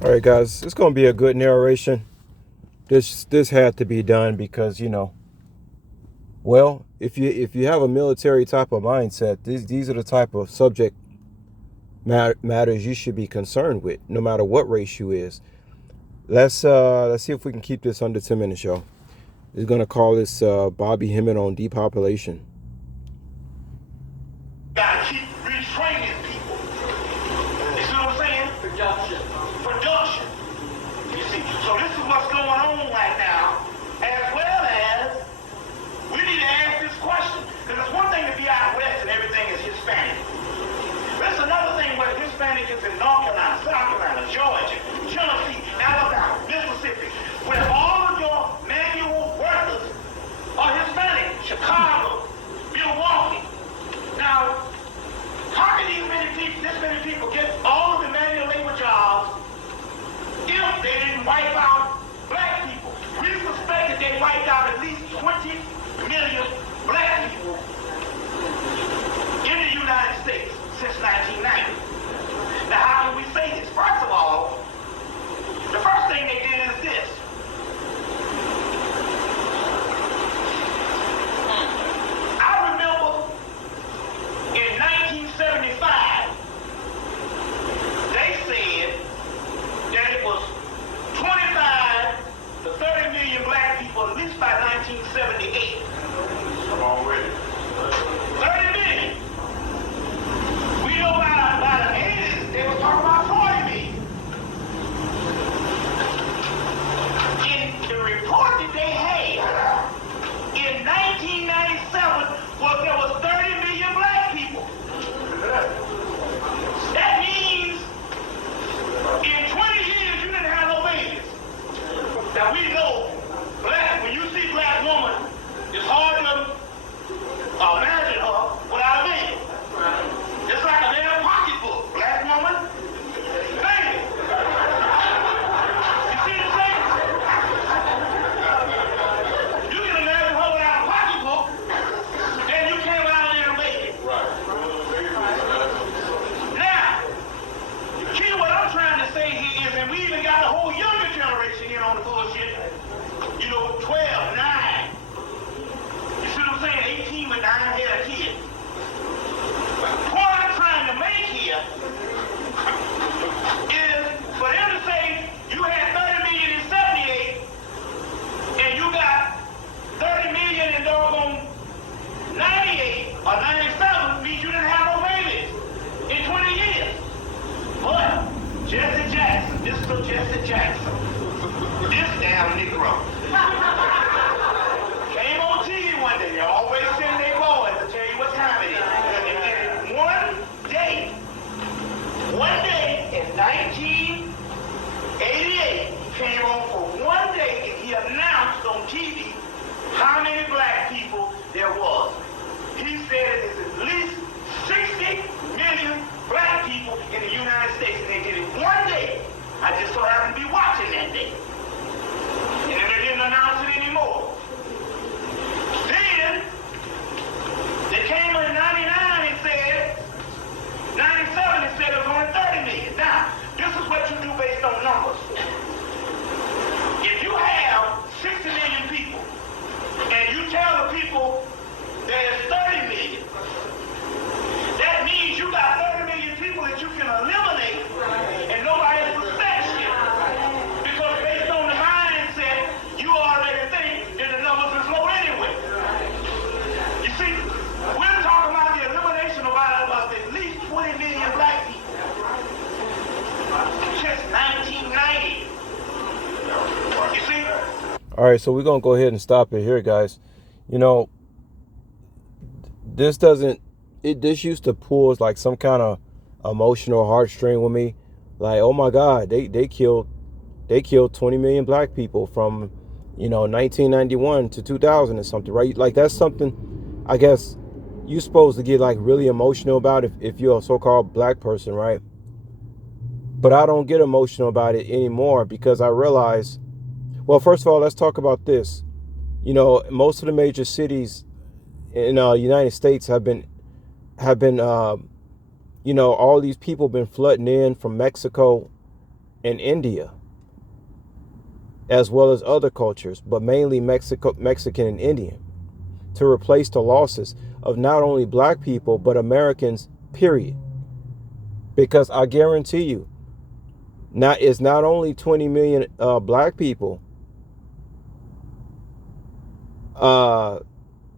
All right, guys, it's gonna be a good narration. This had to be done because well, if you have a military type of mindset, these are the type of subject matters you should be concerned with, no matter what race you is. Let's see if we can keep this under 10 minutes, y'all. We're gonna call this Bobby Hemmitt on depopulation. Gotta keep retraining people. You see what I'm saying? Production. Production. You see, so this is what's going on right now, as well as we need to ask this question. Because it's one thing to be out west and everything is Hispanic. There's another thing where Hispanic is in North Carolina, South Carolina, Georgia, Tennessee, Alabama, Mississippi, where all of your manual workers are Hispanic. Chicago, Milwaukee. Now, how can this many people get all of the manual labor jobs if they didn't wipe out black people? We suspect that they wiped out at least 20 million black people in the United States since 1990. Now, how can we say this? First of all, the first thing they did is this. I remember in 1975, they said that it was 25 to 30 million black people, at least by 1978. Come on with it. 30 million. We know by the 80s, they were talking about 40 million. In the report that they had, in 1997, there was 30 million black people. That means in 20 years you didn't have no babies. Now we know when you see black woman, it's hard to imagine her without a baby. It's like a damn pocketbook. Black woman, baby. You see what I'm saying? You can imagine her without a pocketbook, then you came out there and made it. Now, key what I'm trying to say here is, and we even got a whole younger generation in on the bullshit. 12, 9. You see what I'm saying? 18 with 9 had a kid. What I'm trying to make here is for them to say you had 30 million in 78 and you got 30 million in doggone 98 or 97 means you didn't have no babies in 20 years. But Jesse Jackson, Mr. Jesse Jackson, this damn Negro, came on TV one day. They always send their boys to tell you what time it is. And one day in 1988, he came on for one day and he announced on TV how many black people there was. He said there's at least 60 million black people in the United States, and they did it one day. I just so happened to be watching that day. And then they didn't announce it anymore. Then, they came in 99 and said, 97 and said it was only 30 million. Now, this is what you do based on numbers. If you have 60 million people, and you tell the people there's 30 million, that means you got 30 million people that you can eliminate, and nobody suspects you. Because based on the mindset, you already think that the numbers is low anyway. You see, we're talking about the elimination of at least 20 million black people. Since 1990. You see? All right, so we're gonna go ahead and stop it here, guys. This doesn't. This used to pull like some kind of emotional heartstring with me. Like, oh my God, they killed 20 million black people from 1991 to 2000 or something, right? Like that's something I guess you're supposed to get like really emotional about if you're a so-called black person, right? But I don't get emotional about it anymore because I realize, well, first of all, let's talk about this. Most of the major cities in United States have been all these people been flooding in from Mexico and India, as well as other cultures, but mainly Mexican and Indian, to replace the losses of not only black people, but Americans, period. Because I guarantee you, it's not only 20 million black people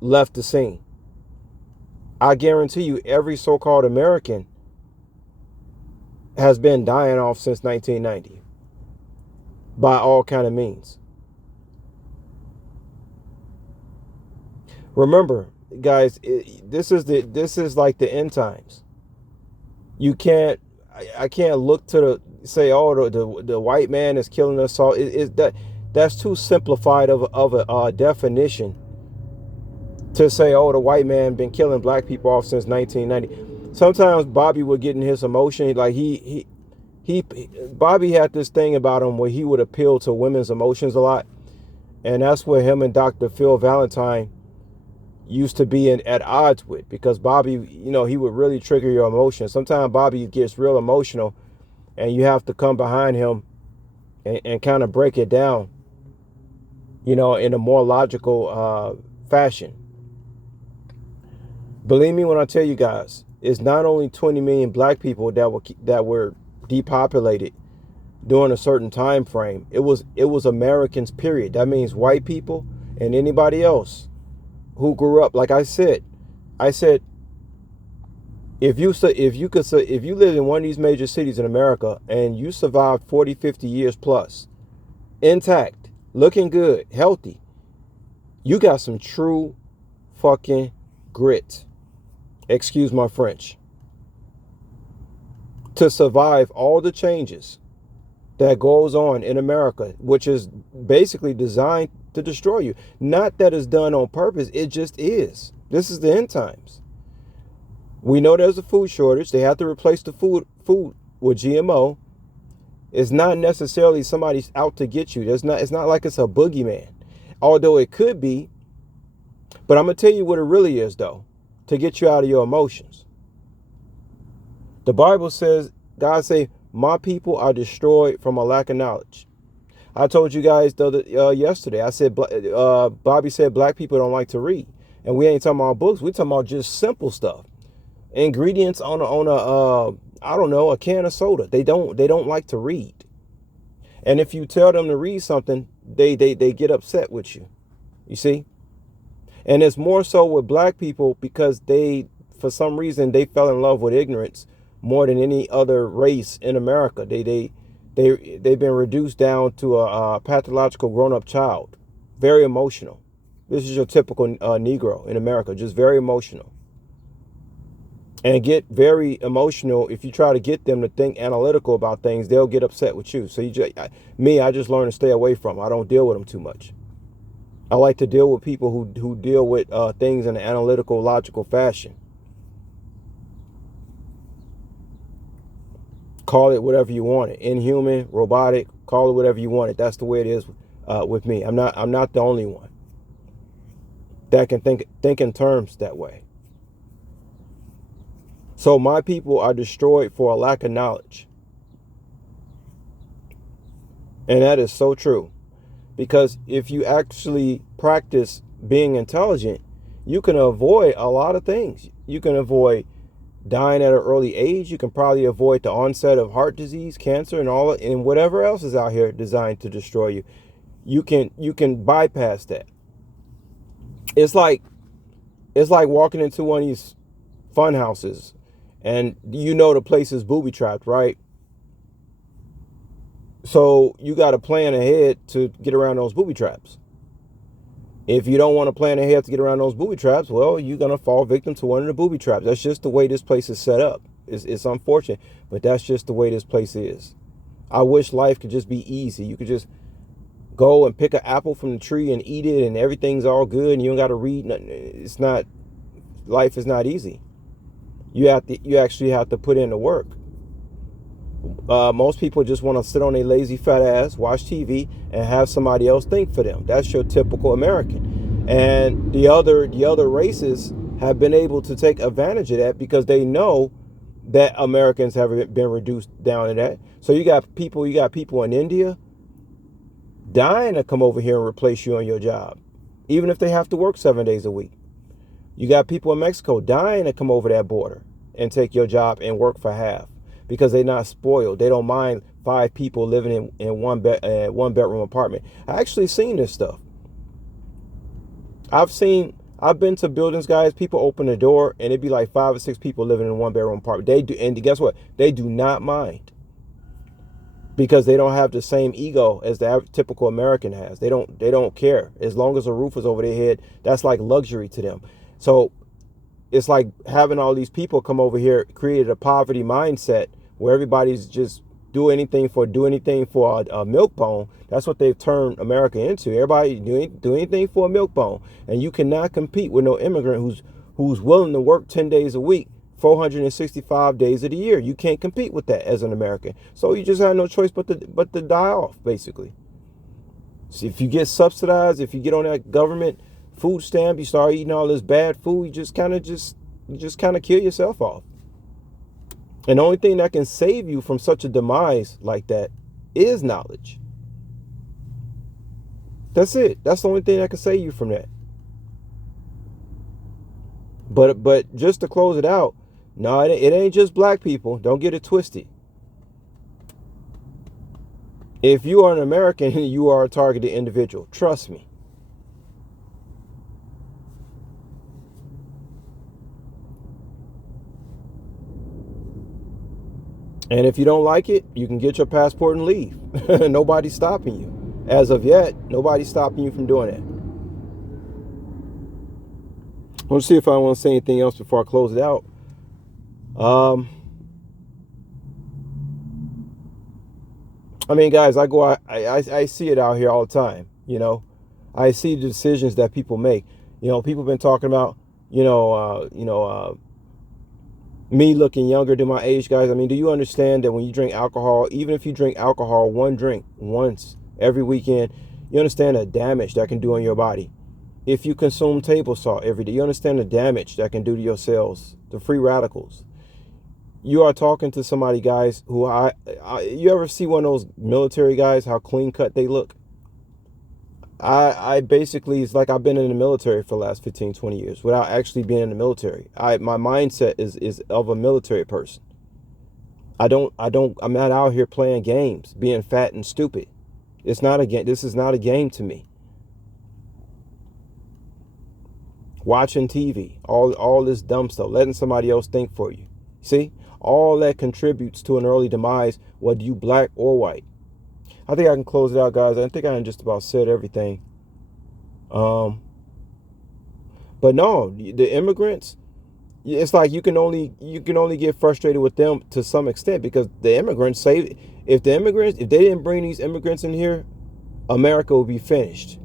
left the scene. I guarantee you every so-called American has been dying off since 1990 by all kind of means. Remember, guys, this is like the end times. You can't, I can't look to say, oh, the white man is killing us all. That's too simplified of a definition to say, oh, the white man been killing black people off since 1990. Sometimes Bobby would get in his emotion, like Bobby had this thing about him where he would appeal to women's emotions a lot, and that's where him and Dr. Phil Valentine used to be at odds with, because Bobby, he would really trigger your emotions. Sometimes Bobby gets real emotional, and you have to come behind him and kind of break it down, in a more logical fashion. Believe me when I tell you guys, it's not only 20 million black people that were depopulated during a certain time frame. It was Americans, period. That means white people and anybody else who grew up. Like I said, if you lived in one of these major cities in America and you survived 40, 50 years plus, intact, looking good, healthy, you got some true fucking grit. Excuse my French. To survive all the changes that goes on in America, which is basically designed to destroy you. Not that it's done on purpose, it just is. This is the end times. We know there's a food shortage. They have to replace the food with GMO. It's not necessarily somebody's out to get you. It's not like it's a boogeyman. Although it could be. But I'm going to tell you what it really is, though, to get you out of your emotions. The Bible says, God say, my people are destroyed from a lack of knowledge. I told you guys yesterday, I said, Bobby said black people don't like to read. And we ain't talking about books. We're talking about just simple stuff. Ingredients on a can of soda. They don't like to read. And if you tell them to read something, they get upset with you. You see? And it's more so with black people because for some reason, they fell in love with ignorance more than any other race in America. They've been reduced down to a pathological grown-up child. Very emotional. This is your typical Negro in America, just very emotional. And get very emotional. If you try to get them to think analytical about things, they'll get upset with you. So I just learn to stay away from them. I don't deal with them too much. I like to deal with people who deal with things in an analytical, logical fashion. Call it whatever you want it. Inhuman, robotic, call it whatever you want it. That's the way it is with me. I'm not the only one that can think in terms that way. So my people are destroyed for a lack of knowledge. And that is so true. Because if you actually practice being intelligent, you can avoid a lot of things. You can avoid dying at an early age. You can probably avoid the onset of heart disease, cancer, and whatever else is out here designed to destroy you. You can bypass that. It's like walking into one of these fun houses, and the place is booby trapped, right? So you got to plan ahead to get around those booby traps. If you don't want to plan ahead to get around those booby traps, well, you're going to fall victim to one of the booby traps. That's just the way this place is set up. It's unfortunate, but that's just the way this place is. I wish life could just be easy. You could just go and pick an apple from the tree and eat it, and everything's all good, and you don't got to read nothing. It's not, life is not easy. You actually have to put in the work. Most people just want to sit on their lazy fat ass, watch TV, and have somebody else think for them. That's your typical American. And the other races have been able to take advantage of that because they know that Americans have been reduced down to that. So you got people in India dying to come over here and replace you on your job, even if they have to work 7 days a week. You got people in Mexico dying to come over that border and take your job and work for half because they're not spoiled. They don't mind 5 people living in one bedroom apartment. I actually seen this stuff. I've been to buildings, guys. People open the door and it'd be like 5 or 6 people living in a 1-bedroom apartment. They do, and guess what? They do not mind because they don't have the same ego as the typical American has. They don't care as long as a roof is over their head. That's like luxury to them. So it's like having all these people come over here created a poverty mindset where everybody's just do anything for a milk bone. That's what they've turned America into. Everybody do anything for a milk bone, and you cannot compete with no immigrant who's willing to work 10 days a week, 465 days of the year. You can't compete with that as an American. So you just have no choice but to die off, basically. See, if you get subsidized, if you get on that government food stamp, you start eating all this bad food, you just kind of kill yourself off. And the only thing that can save you from such a demise like that is knowledge. That's it. That's the only thing that can save you from that. But just to close it out, no, it ain't just black people. Don't get it twisted. If you are an American, you are a targeted individual. Trust me. And if you don't like it, you can get your passport and leave. Nobody's stopping you. As of yet, nobody's stopping you from doing that. I want to see if I want to say anything else before I close it out. I mean, guys, I see it out here all the time. You know, I see the decisions that people make. You know, people have been talking about, me looking younger than my age, guys. I mean, do you understand that when you drink alcohol, even if you drink alcohol one drink once every weekend, you understand the damage that can do on your body? If you consume table salt every day, you understand the damage that can do to your cells, the free radicals. You are talking to somebody, guys, who you ever see one of those military guys, how clean cut they look? I basically, it's like I've been in the military for the last 15, 20 years without actually being in the military. My mindset is of a military person. I'm not out here playing games, being fat and stupid. It's not a game. This is not a game to me. Watching TV, all this dumb stuff, letting somebody else think for you. See, all that contributes to an early demise, whether you black or white. I think I can close it out, guys. I think I just about said everything. But no, the immigrants, it's like you can only get frustrated with them to some extent because the immigrants if they didn't bring these immigrants in here, America would be finished.